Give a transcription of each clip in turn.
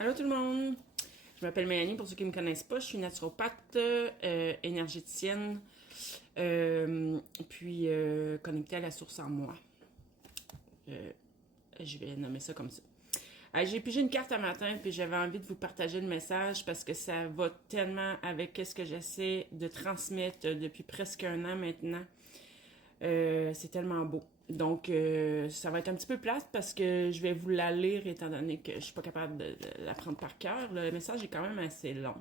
Allô tout le monde! Je m'appelle Mélanie, pour ceux qui ne me connaissent pas, je suis naturopathe, énergéticienne, puis connectée à la source en moi. Je vais nommer ça comme ça. J'ai pigé une carte un matin, puis j'avais envie de vous partager le message parce que ça va tellement avec ce que j'essaie de transmettre depuis presque un an maintenant. C'est tellement beau. Donc, ça va être un petit peu plate parce que je vais vous la lire étant donné que je suis pas capable de la prendre par cœur. Le message est quand même assez long.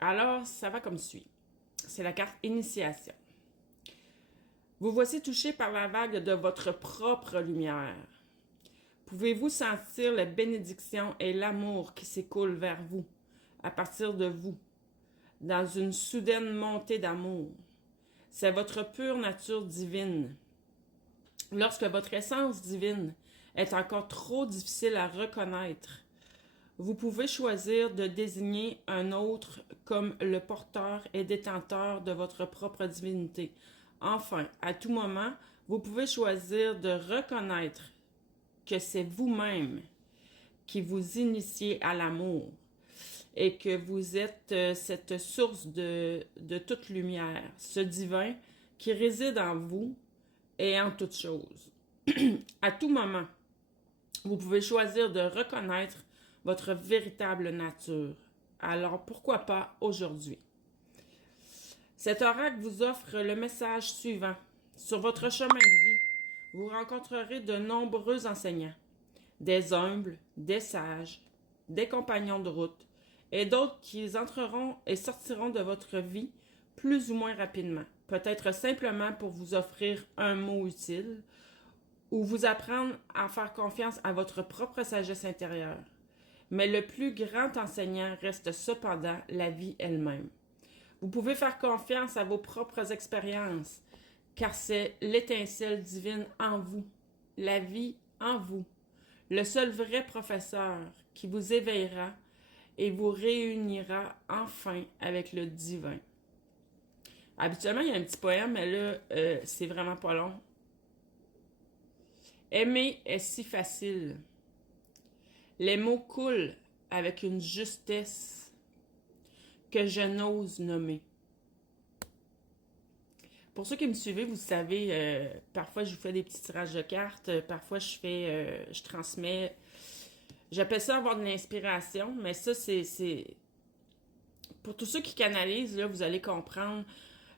Alors, ça va comme suit. C'est la carte Initiation. Vous voici touché par la vague de votre propre lumière. Pouvez-vous sentir la bénédiction et l'amour qui s'écoulent vers vous, à partir de vous, dans une soudaine montée d'amour? C'est votre pure nature divine. Lorsque votre essence divine est encore trop difficile à reconnaître, vous pouvez choisir de désigner un autre comme le porteur et détenteur de votre propre divinité. Enfin, à tout moment, vous pouvez choisir de reconnaître que c'est vous-même qui vous initiez à l'amour et que vous êtes cette source de toute lumière, ce divin qui réside en vous et en toutes choses. À tout moment, vous pouvez choisir de reconnaître votre véritable nature. Alors pourquoi pas aujourd'hui? Cet oracle vous offre le message suivant. Sur votre chemin de vie, vous rencontrerez de nombreux enseignants, des humbles, des sages, des compagnons de route, et d'autres qui entreront et sortiront de votre vie plus ou moins rapidement, peut-être simplement pour vous offrir un mot utile ou vous apprendre à faire confiance à votre propre sagesse intérieure. Mais le plus grand enseignant reste cependant la vie elle-même. Vous pouvez faire confiance à vos propres expériences, car c'est l'étincelle divine en vous, la vie en vous, le seul vrai professeur qui vous éveillera et vous réunira enfin avec le divin. Habituellement, il y a un petit poème, mais là, c'est vraiment pas long. Aimer est si facile. Les mots coulent avec une justesse que je n'ose nommer. Pour ceux qui me suivez, vous savez, parfois je vous fais des petits tirages de cartes, parfois je transmets. J'appelle ça avoir de l'inspiration, mais ça, c'est pour tous ceux qui canalisent, là, vous allez comprendre.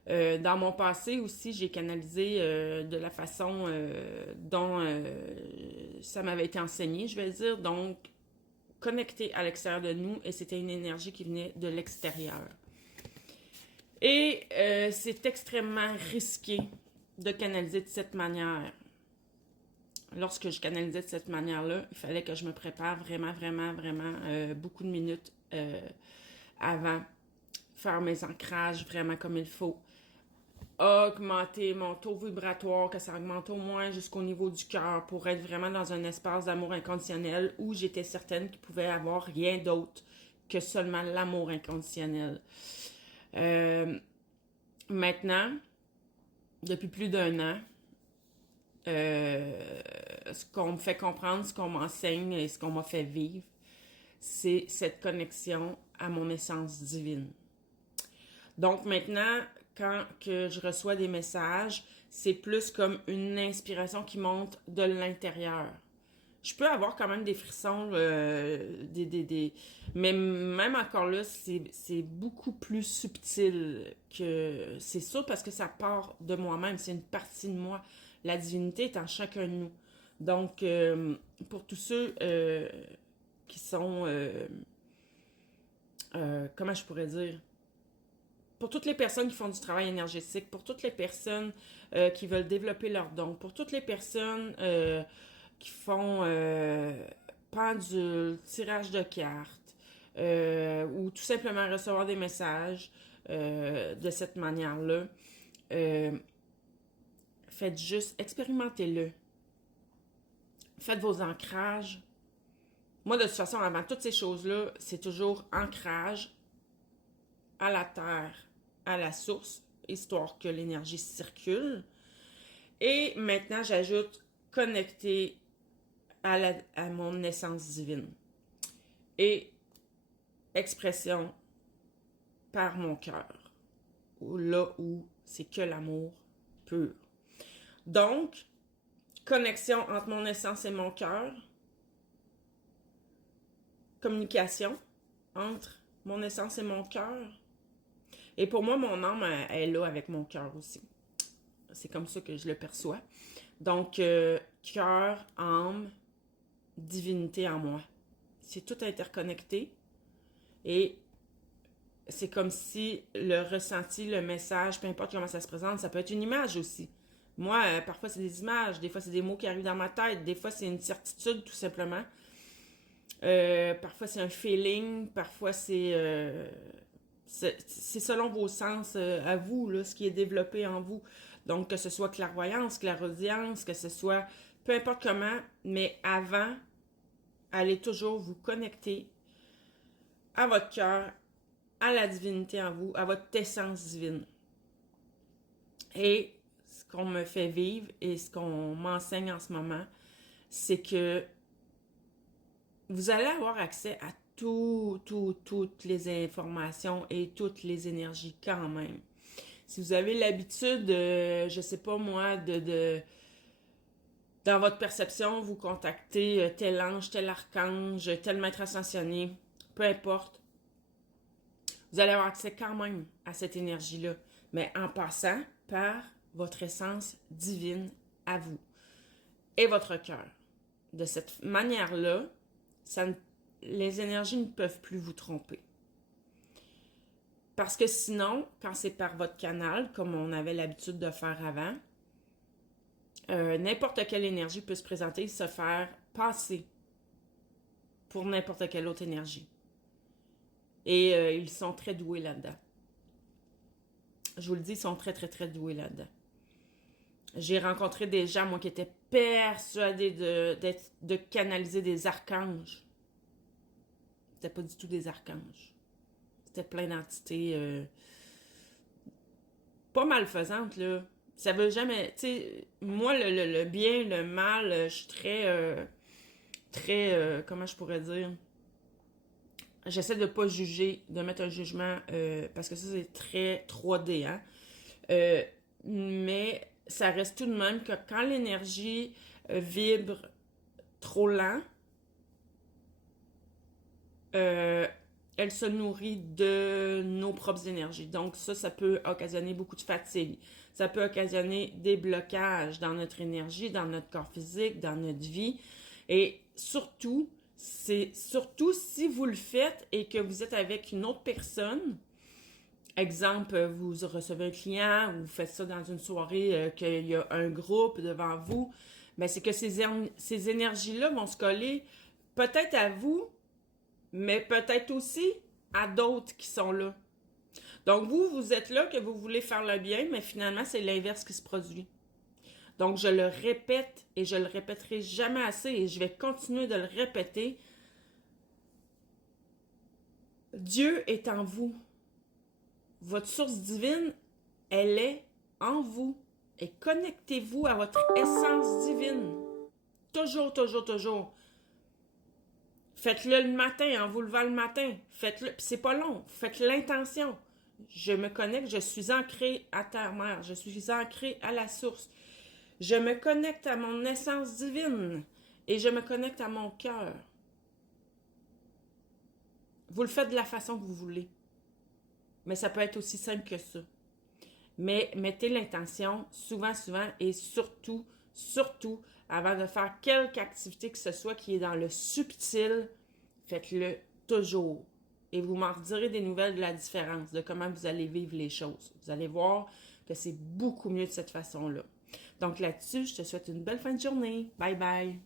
Dans mon passé aussi, j'ai canalisé de la façon dont ça m'avait été enseigné, je vais dire. Donc, connecté à l'extérieur de nous, et c'était une énergie qui venait de l'extérieur. Et c'est extrêmement risqué de canaliser de cette manière. Lorsque je canalisais de cette manière-là, il fallait que je me prépare vraiment beaucoup de minutes avant, faire mes ancrages vraiment comme il faut, augmenter mon taux vibratoire, que ça augmente au moins jusqu'au niveau du cœur pour être vraiment dans un espace d'amour inconditionnel où j'étais certaine qu'il pouvait y avoir rien d'autre que seulement l'amour inconditionnel. Maintenant, depuis plus d'un an, ce qu'on me fait comprendre, ce qu'on m'enseigne et ce qu'on m'a fait vivre, c'est cette connexion à mon essence divine. Donc maintenant, quand que je reçois des messages, c'est plus comme une inspiration qui monte de l'intérieur. Je peux avoir quand même des frissons, mais même encore là, c'est beaucoup plus subtil que c'est ça parce que ça part de moi-même, c'est une partie de moi. La divinité est en chacun de nous. Donc, pour tous ceux qui sont, comment je pourrais dire, pour toutes les personnes qui font du travail énergétique, pour toutes les personnes qui veulent développer leurs dons, pour toutes les personnes qui font pendule, tirage de cartes, ou tout simplement recevoir des messages de cette manière-là, faites juste, expérimentez-le. Faites vos ancrages. Moi, de toute façon, avant toutes ces choses-là, c'est toujours ancrage à la terre, à la source, histoire que l'énergie circule. Et maintenant, j'ajoute connecter à mon essence divine. et expression par mon cœur. Là où c'est que l'amour pur. Donc, connexion entre mon essence et mon cœur. Communication entre mon essence et mon cœur. Et pour moi, mon âme, elle est là avec mon cœur aussi. C'est comme ça que je le perçois. Donc, cœur, âme, divinité en moi. C'est tout interconnecté. Et c'est comme si le ressenti, le message, peu importe comment ça se présente, ça peut être une image aussi. Moi, parfois, c'est des images. Des fois, c'est des mots qui arrivent dans ma tête. Des fois, c'est une certitude, tout simplement. Parfois, c'est un feeling. Parfois, c'est selon vos sens à vous, là, ce qui est développé en vous. Donc, que ce soit clairvoyance, clairaudience, que ce soit peu importe comment, mais avant, allez toujours vous connecter à votre cœur, à la divinité en vous, à votre essence divine. Et ce qu'on me fait vivre et ce qu'on m'enseigne en ce moment, c'est que vous allez avoir accès à toutes les informations et toutes les énergies quand même. Si vous avez l'habitude, je sais pas moi, dans votre perception, vous contactez tel ange, tel archange, tel maître ascensionné, peu importe, vous allez avoir accès quand même à cette énergie-là, mais en passant par votre essence divine à vous et votre cœur. De cette manière-là, les énergies ne peuvent plus vous tromper. Parce que sinon, quand c'est par votre canal, comme on avait l'habitude de faire avant, n'importe quelle énergie peut se présenter et se faire passer pour n'importe quelle autre énergie. Et ils sont très doués là-dedans. Je vous le dis, ils sont très, très, très doués là-dedans. J'ai rencontré des gens, moi, qui étaient persuadés de canaliser des archanges. C'était pas du tout des archanges. C'était plein d'entités pas malfaisantes, là. Ça veut jamais... Tu sais, moi, le bien, le mal, je suis très... comment je pourrais dire? J'essaie de pas juger, de mettre un jugement, parce que ça, c'est très 3D, hein? Mais ça reste tout de même que quand l'énergie vibre trop lent, elle se nourrit de nos propres énergies. Donc ça peut occasionner beaucoup de fatigue. Ça peut occasionner des blocages dans notre énergie, dans notre corps physique, dans notre vie. Et surtout, surtout si vous le faites et que vous êtes avec une autre personne. Exemple, vous recevez un client ou vous faites ça dans une soirée qu'il y a un groupe devant vous. Mais c'est que ces énergies-là vont se coller peut-être à vous, mais peut-être aussi à d'autres qui sont là. Donc, vous êtes là que vous voulez faire le bien, mais finalement, c'est l'inverse qui se produit. Donc, je le répète et je le répéterai jamais assez et je vais continuer de le répéter. Dieu est en vous. Votre source divine, elle est en vous. Et connectez-vous à votre essence divine. Toujours, toujours, toujours. Faites-le le matin, en vous levant le matin. Faites-le, puis c'est pas long. Faites l'intention. Je me connecte, je suis ancrée à Terre-Mère. Je suis ancrée à la source. Je me connecte à mon essence divine. Et je me connecte à mon cœur. Vous le faites de la façon que vous voulez. Mais ça peut être aussi simple que ça. Mais mettez l'intention souvent, et surtout, avant de faire quelque activité que ce soit qui est dans le subtil, faites-le toujours. Et vous m'en redirez des nouvelles de la différence, de comment vous allez vivre les choses. Vous allez voir que c'est beaucoup mieux de cette façon-là. Donc là-dessus, je te souhaite une belle fin de journée. Bye bye!